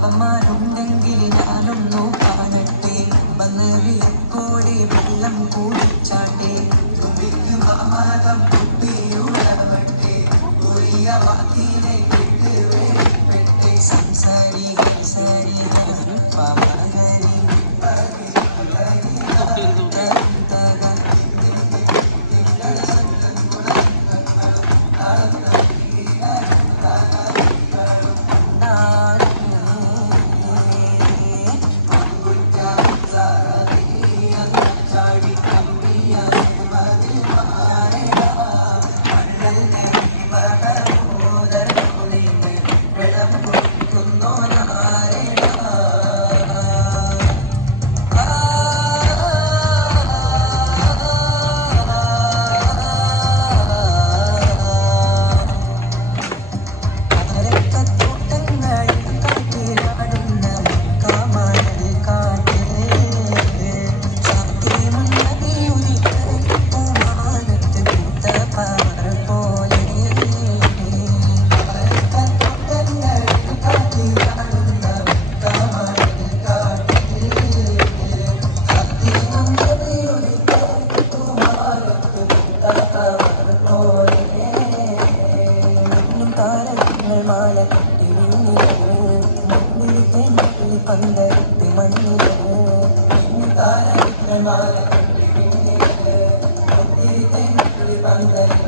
അമ്മമാരുണ്ടെങ്കിൽ ഞാനൊന്നു പറഞ്ഞട്ടെ. വന്നറിയപ്പോടെ വെള്ളം കൂടിച്ചാട്ടെ. തുടിക്കും അമാതം കുട്ടിയുടവട്ടെ പുതിയ വാക്കിനെ കെട്ടുവേട്ടെ സംസാരി സംസാരിക പകരി പകരി pregunta. പന്തരത്തി മണ്ണിലോ താരമാല പന്തരത്തി